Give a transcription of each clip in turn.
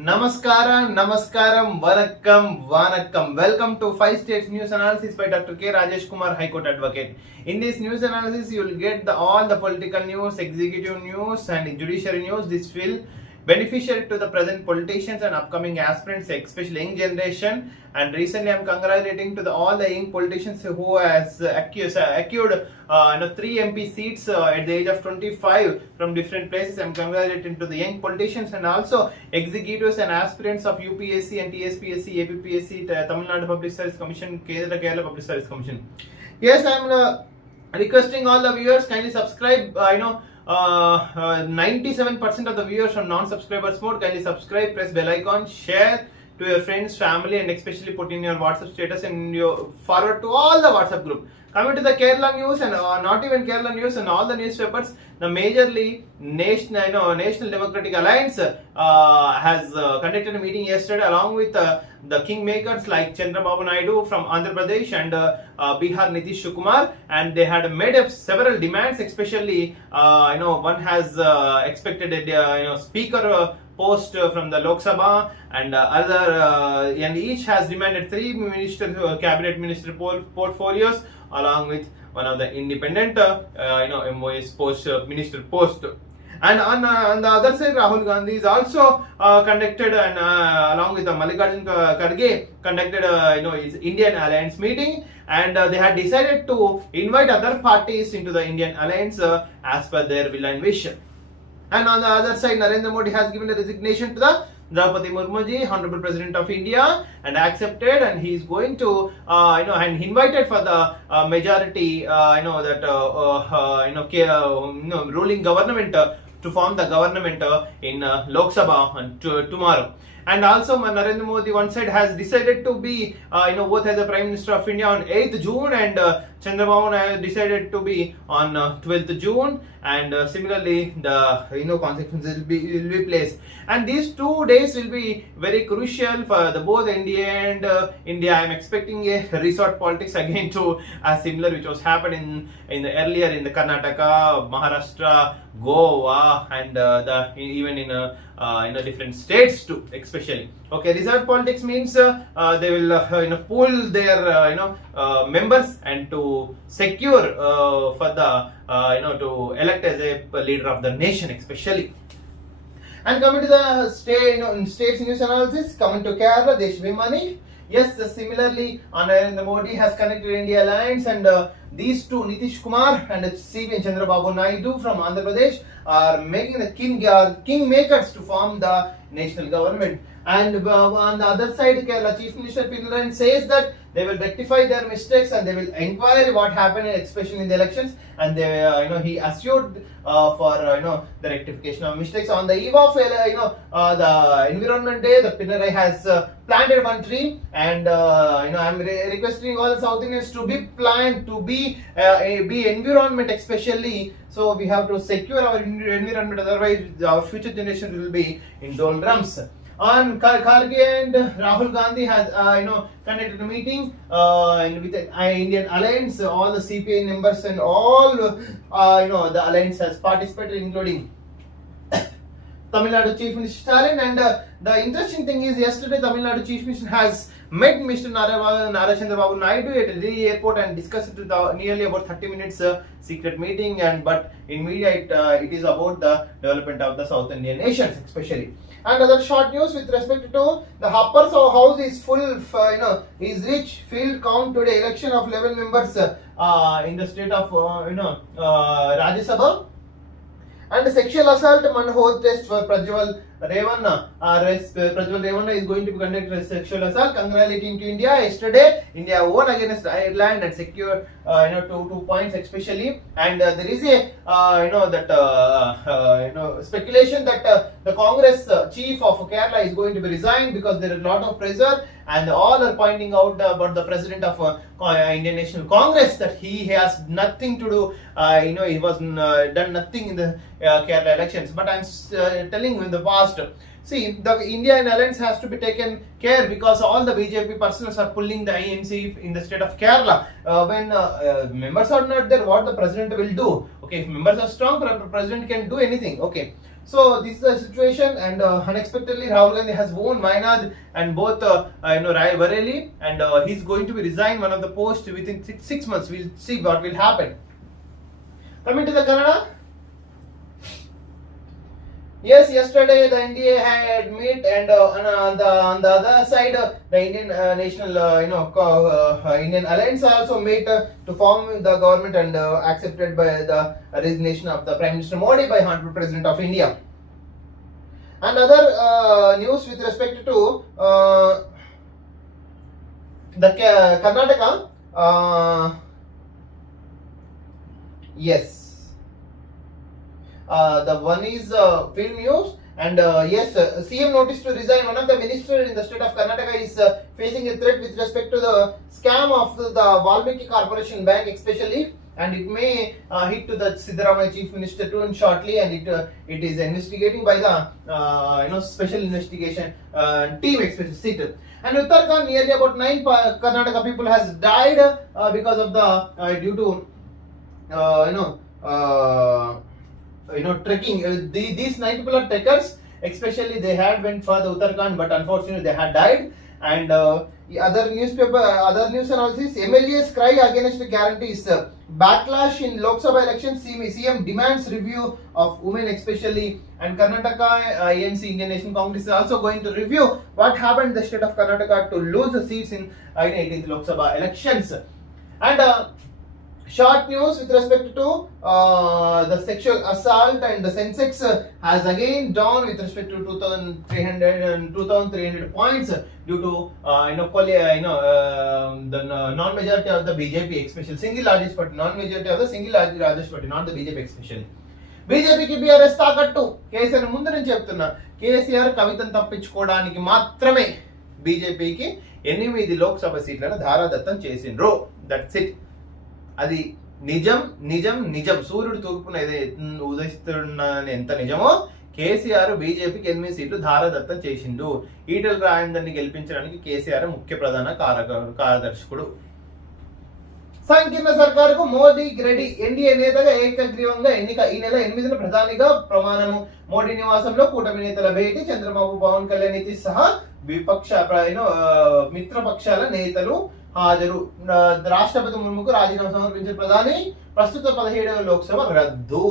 Namaskaram, Vanakkam. Welcome to 5 States News Analysis by Dr. K. Rajesh Kumar, High Court Advocate. In this news analysis, you will get all the political news, executive news and judiciary news. This will beneficial to the present politicians and upcoming aspirants, especially young generation. And recently, I am congratulating to all the young politicians who has acquired 3 MP seats at the age of 25 from different places. I am congratulating to the young politicians and also executives and aspirants of UPSC and TSPSC, APPSC, Tamil Nadu Public Service Commission, Kerala Public Service Commission. Yes, I am requesting all the viewers kindly subscribe. 97% of the viewers are non-subscribers mode. Kindly subscribe, press bell icon, share to your friends, family, and especially put in your WhatsApp status and you forward to all the WhatsApp group. Coming to the Kerala news and not even Kerala news and all the newspapers, the majorly National Democratic Alliance has conducted a meeting yesterday along with the kingmakers like Chandrababu Naidu from Andhra Pradesh and Bihar Nitish Kumar, and they had made up several demands. Especially, one has expected a speaker post from the Lok Sabha and and each has demanded 3 cabinet minister portfolios along with one of the independent MOS post minister post. And on the other side, Rahul Gandhi is also conducted and along with Mallikarjun Kharge conducted his Indian Alliance meeting, and they had decided to invite other parties into the Indian Alliance as per their will and wish. And on the other side, Narendra Modi has given a resignation to the Draupadi Murmu ji, Honorable President of India, and accepted, and he is going to, and invited for the majority, ruling government to form the government in Lok Sabha tomorrow. And also, Narendra Modi one side has decided to be, both as the Prime Minister of India on 8th June and Chandrababu Naidu decided to be on 12th June. And similarly, the consequences will be placed. And these 2 days will be very crucial for the both India and India. I am expecting a resort politics again to similar which was happened earlier in the Karnataka, Maharashtra, Goa, and even in different states too, especially. Okay, resort politics means they will pool their members and to secure for the to elect as a leader of the nation, especially. And coming to the states news analysis, coming to Kerala, Desh Bhimani. Yes, similarly, Narendra Modi has connected India Alliance, and these two, Nitish Kumar and C.V. Chandrababu Naidu from Andhra Pradesh, are making the kingmakers to form the national government. And on the other side, Kerala Chief Minister Pinarayi says that they will rectify their mistakes and they will inquire what happened, especially in the elections. And they, he assured for the rectification of mistakes. On the eve of the Environment Day, the Pinarayi has planted 1 tree, and I'm requesting all the South Indians to be be environment, especially. So we have to secure our environment, otherwise our future generations will be in doldrums. On Kharge and Rahul Gandhi has conducted a meeting with the Indian Alliance. All the CPI members and all the Alliance has participated, including Tamil Nadu Chief Minister Stalin. And the interesting thing is, yesterday Tamil Nadu Chief Minister has met Mr. Nara Chandrababu Naidu at Delhi airport and discussed nearly about 30 minutes secret meeting. But in media it is about the development of the South Indian nations, especially. And other short news with respect to the Upper House is full, is rich. Field count today, election of 11 members in the state of Rajya Sabha. And the sexual assault manhole test for Prajwal Revanna. Prajwal Revanna is going to be conducted a sexual assault. Congratulating to India. Yesterday, India won against Ireland and secured 2 points, especially. And there is a speculation that the Congress chief of Kerala is going to be resigned because there is a lot of pressure, and all are pointing out about the president of Indian National Congress that he has nothing to do. He was done nothing in the Kerala elections. But I'm telling you, in the past, see, the Indian Alliance has to be taken care because all the BJP personnel are pulling the INC in the state of Kerala. When members are not there, what the president will do? Okay, if members are strong, the president can do anything. Okay. So this is the situation, and unexpectedly Rahul Gandhi has won Wayanad and both Raebareli, and he's going to be resign one of the posts within six months. We'll see what will happen. Coming to the Kannada. Yes, yesterday the NDA had met, and on the other side, the Indian National Indian Alliance also met to form the government, and accepted by the resignation of the Prime Minister Modi by Honorable President of India. And other news with respect to the Karnataka. Yes. The one is film news, and yes, CM noticed to resign. One of the ministers in the state of Karnataka is facing a threat with respect to the scam of the Valmiki Corporation Bank, especially, and it may hit to the Siddaramaiah Chief Minister too shortly, and it is investigating by the special investigation team, especially seated. And Uttarakhand, nearly about 9 Karnataka people has died because of the due to trekking. These 9 people are trekkers, especially they had went for the Uttarakhand, but unfortunately they had died. And other news analysis: MLAs cry against guarantees. Backlash in Lok Sabha elections. CM demands review of women especially. And Karnataka ANC Indian National Congress is also going to review what happened in the state of Karnataka to lose the seats in 18th Lok Sabha elections. And short news with respect to the sexual assault, and the Sensex has again down with respect to 2,300 points due to the non-majority of the BJP, especially single largest party, non-majority of the single largest party, not the BJP especially. బీజేపీకి బీఆర్ఎస్ తాకట్టు. కేసీఆర్ ముందు నుంచి చెప్తున్నా, కేసీఆర్ కవితను తప్పించుకోవడానికి మాత్రమే బీజేపీకి 8 లోక్సభ సీట్లను ధారాదత్తం చేసిండ్రు. That's it. అది నిజం నిజం నిజం. సూర్యుడు తూర్పున ఉదయిస్తున్న ఎంత నిజమో కేసీఆర్ బీజేపీకి 8 సీట్లు ధారాదత్తం చేసిండు. ఈటెల రాజేందర్ని గెలిపించడానికి కేసీఆర్ ముఖ్య ప్రధాన కార్యదర్శకుడు. సంకీర్ణ సర్కారుకు మోదీ రెడ్డి. ఎన్డీఏ నేతగా ఏకగ్రీవంగా ఎన్నిక. ఈ నెల 8న ప్రధానిగా ప్రమాణము. మోడీ నివాసంలో కూటమి నేతల భేటీ. చంద్రబాబు, పవన్ కళ్యాణ్ నితీష్ సహా విపక్ష మిత్రపక్షాల నేతలు హాజరు. రాష్ట్రపతి ముర్ముకు రాజీనామా సమర్పించిన ప్రధాని. ప్రస్తుత 17వ లోక్సభ రద్దు.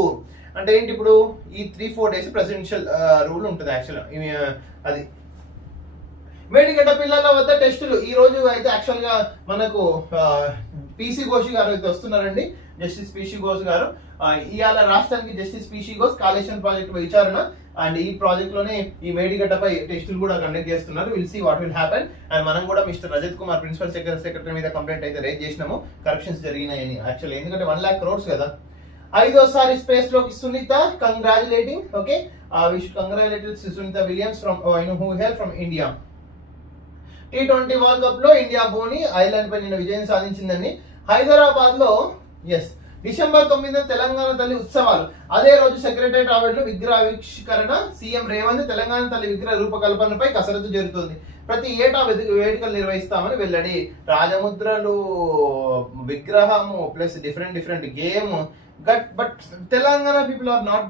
అంటే ఏంటి, ఇప్పుడు ఈ 3-4 డేస్ ప్రెసిడెన్షియల్ రూల్ ఉంటుంది యాక్చువల్. అది మేడిగడ్డ పిల్లల వద్ద టెస్టులు. ఈ రోజు అయితే యాక్చువల్ గా మనకు పీసీ ఘోష్ గారు అయితే వస్తున్నారండి, జస్టిస్ పీసీ ఘోష్ గారు. ఇవాళ రాష్ట్రానికి justice PC Ghosh Kaleshwaram project విచారణ, అండ్ ఈ ప్రాజెక్ట్ లోనే ఈ మేడిగడ్డపై టెస్టులు కూడా కండక్ట్ చేస్తున్నారు. Will see what will happen. And మనం కూడా mister Rajat Kumar principal secretary మీద కంప్లైంట్ అయితే రేజ్ చేసినాము, కరప్షన్స్ జరిగినాయని. యాక్చువల్లీ ఎందుకంటే 1 lakh crores కదా. 5వసారి స్పేస్ లోకి Sunita, congratulating. Okay, we should congratulate Sunita Williams from who hail from India. T20 world cup లో ఇండియా బోని ఐర్లాండ్ పై నిన్న విజయం సాధించిందని. హైదరాబాద్ లో డిసెంబర్ 9న తెలంగాణ తల్లి ఉత్సవాలు. అదే రోజు సెక్రటరియట్ ఆవరణలో విగ్రహ ఆవిష్కరణ. సీఎం రేవంత్ తెలంగాణ తల్లి విగ్రహ రూపకల్పనపై కసరత్తు జరుగుతుంది. ప్రతి ఏటా వేడుకలు నిర్వహిస్తామని వెల్లడి. రాజముద్రలు, విగ్రహము plus different game. But Telangana people are not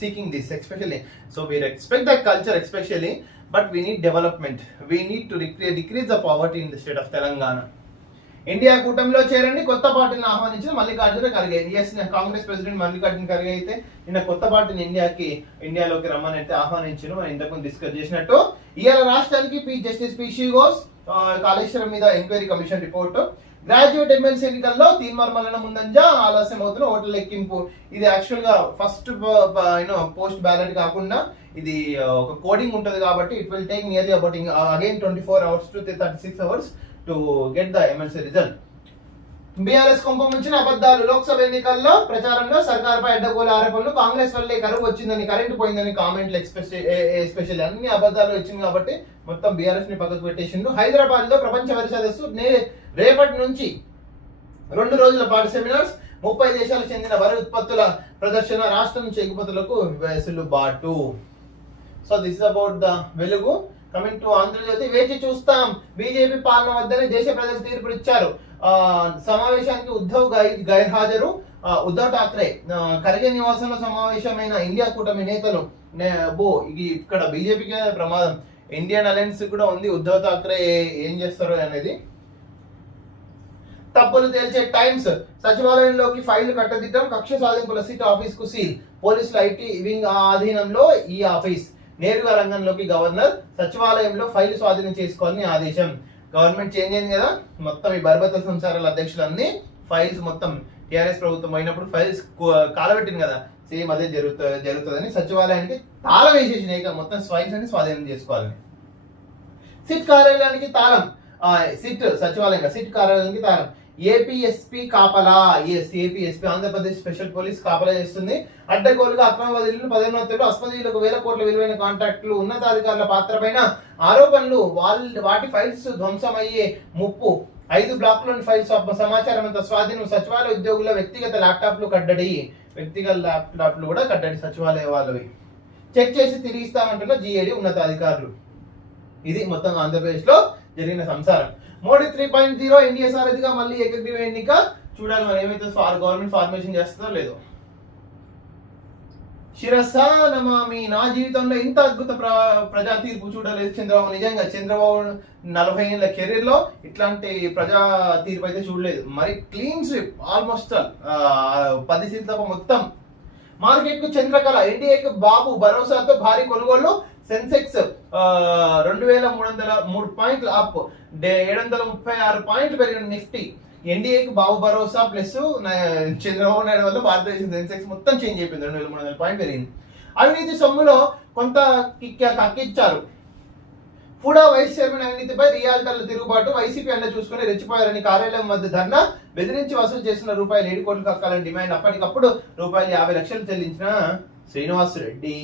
seeking this especially. So we respect the culture especially, but we need development. We need to decrease the poverty in the state of Telangana. India కూటమిలో చేరండి, కొత్త పార్టీని ఆహ్వానించిన మల్లికార్జున ఖర్గే. కాంగ్రెస్ ప్రెసిడెంట్ మల్లికార్జున ఖర్గే అయితే నిన్న కొత్త పార్టీని ఇండియాలోకి రమ్మని అయితే ఆహ్వానించిన. మనం ఇంతకుముందు డిస్కస్ చేసినట్టు ఇవాళ రాష్ట్రానికి జస్టిస్ పీసీ ఘోష్ కాళేశ్వరం మీద enquiry commission report. Graduate MLC ఎన్నికల్లో తీర్మానం ముందంజ ఆలస్యం అవుతున్న ఓట్ల లెక్కింపు. ఇది యాక్చువల్ గా ఫస్ట్ పోస్ట్ బ్యాలెట్ కాకుండా ఇది ఒక కోడింగ్ ఉంటుంది కాబట్టి it will take nearly about again 24 hours to 36 hours to get the MLC result. BRS కుంభం ముంచిన అబద్ధాలు. లోక్సభ ఎన్నికల్లో ప్రచారంలో సర్కార్పై అడ్డగోలు ఆరోపణలు. కాంగ్రెస్ వల్లే కరువు వచ్చిందని, కరెంటు పోయిందని కామెంట్లు. ఎస్పెషల్లీ అన్ని అబద్ధాలు వచ్చింది కాబట్టి మొత్తం బీఆర్ఎస్ ని పక్కకు పెట్టేసిండు. హైదరాబాద్ లో ప్రపంచ వరి సదస్సు రేపటి నుంచి 2 రోజుల పాటు సెమినార్స్. 30 దేశాలకు చెందిన వరి ఉత్పత్తుల ప్రదర్శన. రాష్ట్రం నుంచి ఎగుమతులకు వెసులుబాటు. So this is about the Velugu. Coming to Andhra Jyothy. వేచి చూస్తాం, బీజేపీ పాలన వద్దని దేశ ప్రజలు తీర్పునిచ్చారు. సమావేశానికి ఉద్ధవ్ గైర్హాజరు. ఉద్ధవ్ ఠాక్రే ఖర్గే నివాసంలో సమావేశమైన ఇండియా కూటమి నేతలు. ఇక్కడ బీజేపీకి ప్రమాదం, ఇండియన్ అలయన్స్ కూడా ఉంది. ఉద్ధవ్ ఠాక్రే ఏం చేస్తారో అనేది. తప్పులు తేల్చే టైమ్స్, సచివాలయంలోకి ఫైల్ కట్టదిట్టం, కక్ష సాధింపుల సిట్ ఆఫీస్ కు సీల్, పోలీసుల ఐటీ వింగ్ ఆధీనంలో ఈ ఆఫీస్. నేరుగా రంగంలోకి గవర్నర్, సచివాలయంలో ఫైల్ స్వాధీనం చేసుకోవాలని ఆదేశం. గవర్నమెంట్ చేంజ్ అయింది కదా, మొత్తం ఈ బర్బత సంసారాల అధ్యక్షులన్నీ ఫైల్స్ మొత్తం టీఆర్ఎస్ ప్రభుత్వం అయినప్పుడు ఫైల్స్ కాలబెట్టింది కదా, సేమ్ అదే జరుగుతుందని సచివాలయానికి తాళం వేసేసినాయి. మొత్తం ఫైల్స్ అన్ని స్వాధీనం చేసుకోవాలని. సిట్ కార్యాలయానికి తాళం, సిట్ సచివాలయం సిట్ కార్యాలయానికి తాళం. ఏపీఎస్పీ కాపలా, ఏపీఎస్పీ ఆంధ్రప్రదేశ్ స్పెషల్ పోలీస్ కాపలా చేస్తుంది. అడ్డగోలుగా అక్రమ బదిలీలు, పదోన్నతులు, అస్పదీయులకు వేల కోట్ల విలువైన కాంట్రాక్టులు, ఉన్నతాధికారుల పాత్ర పైన ఆరోపణలు, వాటి ఫైల్స్ ధ్వంసమయ్యే ముప్పు, 5 బ్లాక్లోని ఫైల్స్ సమాచారం అంతా స్వాధీనం. సచివాలయ ఉద్యోగుల వ్యక్తిగత ల్యాప్టాప్లు కట్టడి, వ్యక్తిగత ల్యాప్టాప్లు కూడా కట్టడి సచివాలయ వాళ్ళవి. చెక్ చేసి తిరిగి ఇస్తామంటున్న జీఏడీ ఉన్నతాధికారులు. ఇది మొత్తం ఆంధ్రప్రదేశ్ లో జరిగిన సంసారం. మోడీ 3.0 ఎన్డీఏ సారథిగా మళ్ళీ ఏకగ్రీవ ఎన్నిక. చూడాలి మరి ఏమైతే గవర్నమెంట్ ఫార్మేషన్ చేస్తుందో లేదో. శిరసా నమామి, నా జీవితంలో ఇంత అద్భుత ప్రజా తీర్పు చూడలేదు చంద్రబాబు. నిజంగా చంద్రబాబు 40 ఏళ్ళ కెరీర్ లో ఇట్లాంటి ప్రజా తీర్పు అయితే చూడలేదు. మరి క్లీన్ స్వీప్ ఆల్మోస్ట్ 10 సీట్ల తప్ప మొత్తం. మార్కెట్ కు చంద్రకళ, ఎన్డీఏకి బాబు భరోసాతో భారీ కొనుగోళ్లు. సెన్సెక్స్ 2303 పాయింట్లు అప్, 736 పాయింట్లు పెరిగిన నిఫ్టీ. ఎన్డీఏకి బాబు భరోసా ప్లస్ చంద్రబాబు నాయుడు వల్ల భారతదేశం సెన్సెక్స్ మొత్తం చేంజ్ అయిపోయింది, 2300 పాయింట్ పెరిగింది. అవినీతి సొమ్ములో కొంత కక్కిచ్చారు. ఫుడా వైస్ చైర్మన్ అవినీతిపై రియాల్టర్ల తిరుగుబాటు, వైసీపీ అండ చూసుకుని రెచ్చిపోయారని కార్యాలయం వద్ద ధర్నా, బెదిరించి వసూలు చేసిన రూపాయలు 7 కోట్లు కక్కాలని డిమాండ్. అప్పటికప్పుడు రూపాయలు 50 లక్షలు చెల్లించిన శ్రీనివాస్ రెడ్డి.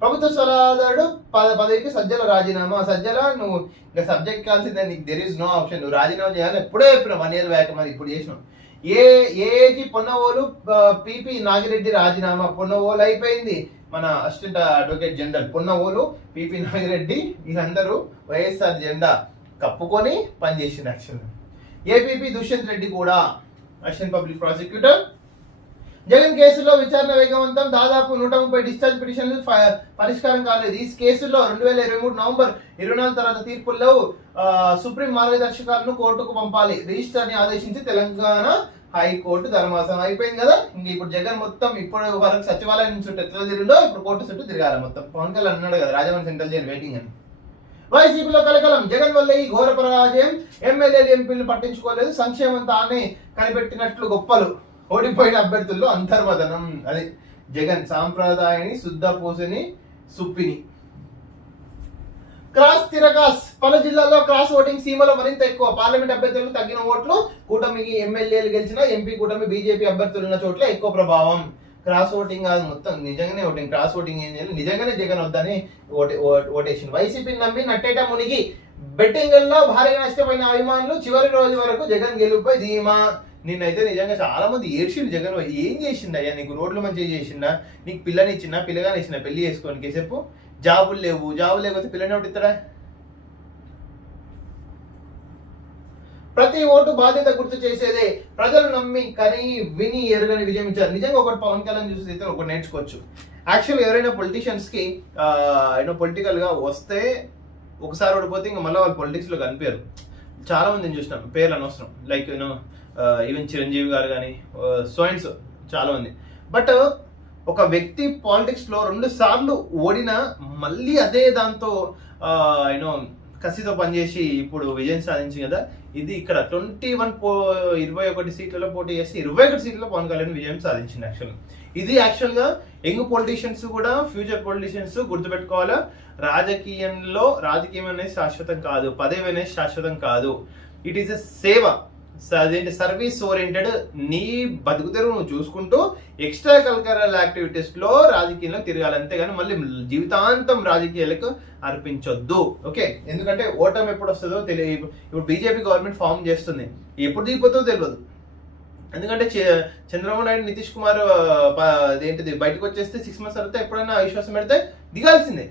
ప్రభుత్వ సలహాదారుడు పదవికి సజ్జల రాజీనామా. సజ్జల నువ్వు ఇంకా సబ్జెక్ట్ కాల్సిందే, నీకు దెర్ ఇస్ నో ఆప్షన్. నువ్వు రాజీనామా చేయాలి, ఎప్పుడో చెప్పిన 1 year బ్యాక్, మరి ఇప్పుడు చేసినావు. ఏఏజీ పొన్నవోలు పిపి నాగిరెడ్డి రాజీనామా. పొన్నవోలు అయిపోయింది, మన assistant advocate general Ponnavolu, PP Nagireddy వీళ్ళందరూ వైఎస్ఆర్ జెండా కప్పుకొని పనిచేసిన యాక్షన్. ఏపీపీ దుష్యంత్ రెడ్డి కూడా అసిస్టెంట్ పబ్లిక్ ప్రాసిక్యూటర్. జగన్ కేసులో విచారణ వేగవంతం, దాదాపు 130 డిశ్చార్జ్ పిటిషన్లు పరిష్కారం కాలేదు. ఈ కేసులో 2023 నవంబర్ 24 తర్వాత తీర్పుల్లో సుప్రీం మార్గదర్శకాలను కోర్టుకు పంపాలి, రిజిస్టర్ని ఆదేశించి తెలంగాణ హైకోర్టు ధర్మాసనం. అయిపోయింది కదా, ఇంక ఇప్పుడు జగన్ మొత్తం ఇప్పుడు వరకు సచివాలయం చుట్టూ ఎట్లా తిరిగిందో ఇప్పుడు కోర్టు చుట్టూ తిరగాలి మొత్తం. పవన్ కళ్యాణ్ అన్నాడు కదా, రాజమండ్రి సెంట్రల్ జైలు వెయిటింగ్ అని. వైసీపీలో కలకలం, జగన్ వల్ల ఈ ఘోర పరాజయం, ఎమ్మెల్యేలు ఎంపీలు పట్టించుకోలేదు, సంక్షేమం తానే కనిపెట్టినట్లు గొప్పలు, ఓడిపోయిన అభ్యర్థుల్లో అంతర్మదనం. అది జగన్ సాంప్రదాయాన్ని శుద్ధ పూసని సుప్పిని. క్రాస్ తిరగాస్, పలు జిల్లాల్లో క్రాస్ ఓటింగ్ సీమలో మరింత ఎక్కువ. పార్లమెంట్ అభ్యర్థులకు తగ్గిన ఓట్లు, కూటమికి ఎమ్మెల్యేలు గెలిచిన ఎంపీ కూటమి బీజేపీ అభ్యర్థులు ఉన్న చోట్ల ఎక్కువ ప్రభావం. క్రాస్ ఓటింగ్ కాదు, మొత్తం నిజంగానే ఓటింగ్. క్రాస్ ఓటింగ్ ఏం చేయాలి, నిజంగానే జగన్ వద్దని ఓటేషన్. వైసీపీ నమ్మి నట్టేట మునిగి బెట్టింగ్ లో భారీగా నష్టపోయిన అభిమానులు చివరి రోజు వరకు జగన్ గెలుపుపై ధీమా. నిన్నైతే నిజంగా చాలా మంది ఏడ్చిండు జగన్. ఏం చేసిండ అయ్యా, నీకు రోడ్లు మంచిగా చేసిండా, నీకు పిల్లనిచ్చిందా, పిల్లగాని ఇచ్చిన పెళ్లి చేసుకోనికి చెప్పు. జాబులు లేవు, జాబులు లేకపోతే పిల్లని ఒకటి ఇస్తారా? ప్రతి ఓటు బాధ్యత గుర్తు చేసేదే, ప్రజలు నమ్మి కని విని ఎరుగని విజయం ఇచ్చారు. నిజంగా ఒకటి పవన్ కళ్యాణ్ చూసి అయితే ఒకటి నేర్చుకోవచ్చు. యాక్చువల్గా ఎవరైనా పొలిటీషియన్స్ కి పొలిటికల్ గా వస్తే ఒకసారి ఓడిపోతే ఇంకా మళ్ళీ వాళ్ళు పొలిటిక్స్ లో కనిపించారు. చాలా మందిని చూసినాం, పేర్లు అనవసరం, లైక్ ఈవెన్ చిరంజీవి గారు కానీ సో అండ్ సో చాలా మంది. బట్ ఒక వ్యక్తి పాలిటిక్స్ లో 2 సార్లు ఓడినా మళ్ళీ అదే దాంతో కసితో పనిచేసి ఇప్పుడు విజయం సాధించి కదా. ఇది ఇక్కడ 21 సీట్లలో పోటీ చేసి 21 సీట్లలో పవన్ కళ్యాణ్ విజయం సాధించింది. ఇది యాక్చువల్గా యంగ్ పొలిటీషియన్స్ కూడా, ఫ్యూచర్ పొలిటీషియన్స్ గుర్తుపెట్టుకోవాలా. రాజకీయం అనేది శాశ్వతం కాదు, పదవి అనేది శాశ్వతం కాదు. ఇట్ ఈస్ ఎ సేవ, అదేంటి సర్వీస్ ఓరియంటెడ్. నీ బతుకు తెరువు నువ్వు చూసుకుంటూ ఎక్స్ట్రా కల్చరల్ యాక్టివిటీస్ లో రాజకీయంలో తిరగాలి, అంతేగాని మళ్ళీ జీవితాంతం రాజకీయాలకు అర్పించొద్దు. ఓకే, ఎందుకంటే ఓటమి ఎప్పుడు వస్తుందో తెలియదు. ఇప్పుడు బీజేపీ గవర్నమెంట్ ఫామ్ చేస్తుంది, ఎప్పుడు దిగిపోతుందో తెలియదు. ఎందుకంటే చంద్రబాబు నాయుడు, నితీష్ కుమార్ ఏంటిది బయటకు వచ్చేస్తే 6 months తర్వాత ఎప్పుడైనా అవిశ్వాసం పెడితే దిగాల్సిందే.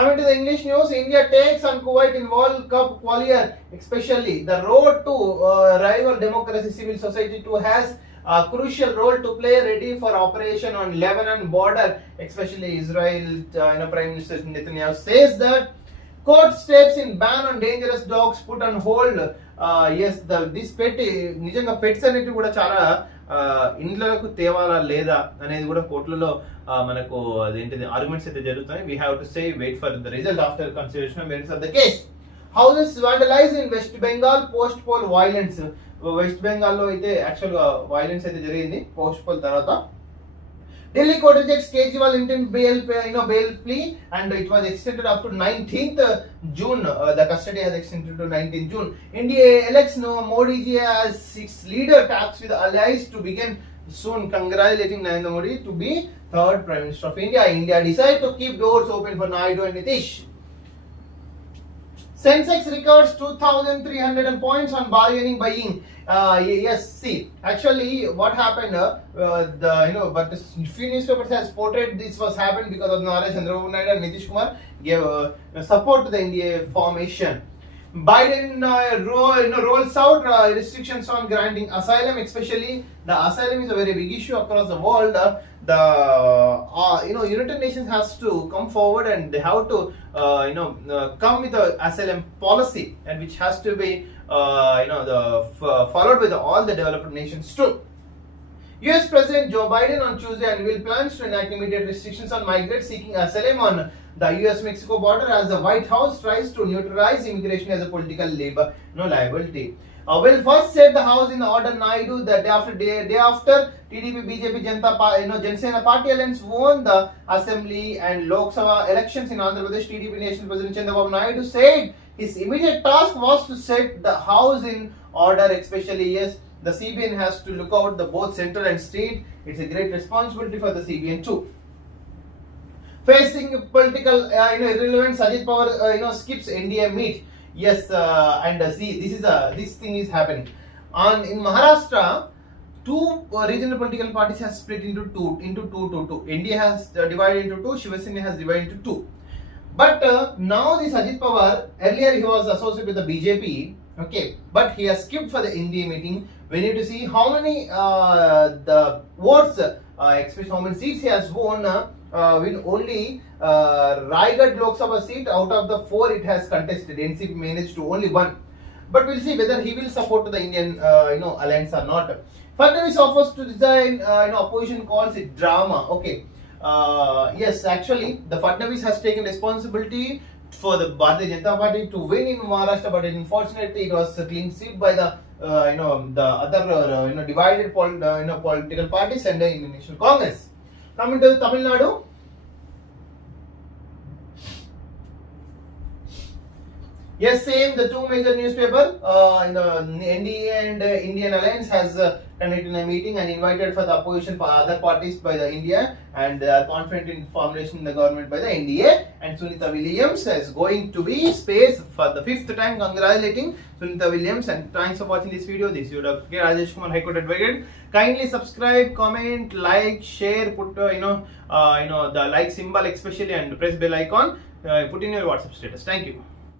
Coming to the English news, India takes on Kuwait in World Cup qualifier, especially the road to rival democracy civil society too has a crucial role to play, ready for operation on Lebanon border, especially Israel. Prime Minister Netanyahu says that court steps in ban on dangerous dogs put on hold. This pet నిజంగా పెట్స్ అనేటివి కూడా చాలా ఇండ్లకు తేవాలా లేదా అనేది కూడా కోర్టులలో మనకు అదేంటిది ఆర్గ్యుమెంట్స్ అయితే జరుగుతాయి. We have to say wait for the result after consideration of merits of the case. Houses vandalized in West Bengal post poll violence. West Bengal లో అయితే యాక్చువల్ గా వైలెన్స్ అయితే జరిగింది పోస్ట్ పోల్ తర్వాత. Delhi court rejects Kejriwal intent bail plea, and it was extended up to 19th June. The custody has extended to 19th June. India elects Modi ji as its leader, talks with allies to begin soon, congratulating Narendra Modi to be third Prime Minister of India. India decide to keep doors open for Naidu and Nitish. Sensex records 2,300 points on bargaining buying. Actually what happened, but the few newspapers has portrayed this was happened because of Narendra Chandrababu Naidu and Nitish Kumar gave support to the NDA formation. Biden rolls out restrictions on granting asylum, especially the asylum is a very big issue across the world. United Nations has to come forward and they have to come with the asylum policy, and which has to be followed by all the developed nations too. US President Joe Biden on Tuesday unveiled plans to enact immediate restrictions on migrants seeking asylum on the US-Mexico border as the White House tries to neutralize immigration as a political liability. Will first set the House in order. Naidu the day after TDP BJP Janasena Party alliance won the Assembly and Lok Sabha elections in Andhra Pradesh. TDP National President Chandrababu Naidu said his immediate task was to set the House in order, especially the CBN has to look out the both central and state. It's a great responsibility for the CBN too. Facing political irrelevance, Ajit Pawar skips NDA meet. This thing is happening. In Maharashtra, two regional political parties have split into two. NDA has divided into two. Shiv Sena has divided into two. But now this Ajit Pawar, earlier he was associated with the BJP, okay, but he has skipped for the NDA meeting. We need to see how many the votes, especially how many seats he has won. Win only Raigad Lok Sabha seat out of the 4 it has contested. NCP managed to only 1. But we'll see whether he will support the Indian alliance or not. Fadnavis offers to resign. Opposition calls it drama. Okay. Actually, the Fadnavis has taken responsibility for the Bharatiya Janata Party to win in Maharashtra, but unfortunately it was clean sweep by the the other divided political parties and the Indian National Congress. Coming to Tamil Nadu, same. The two major newspaper, NDA and Indian Alliance has conducted a meeting and invited for the opposition for other parties by the India, and they are confident in formation in the government by the NDA. And Sunita Williams is going to be space for the 5th time, congratulating Sunita Williams. And thanks for watching this video. This is your Dr. K. Rajesh Kumar, High Court Advocate. Kindly subscribe, comment, like, share, put the like symbol especially, and press bell icon. Put in your WhatsApp status. Thank you.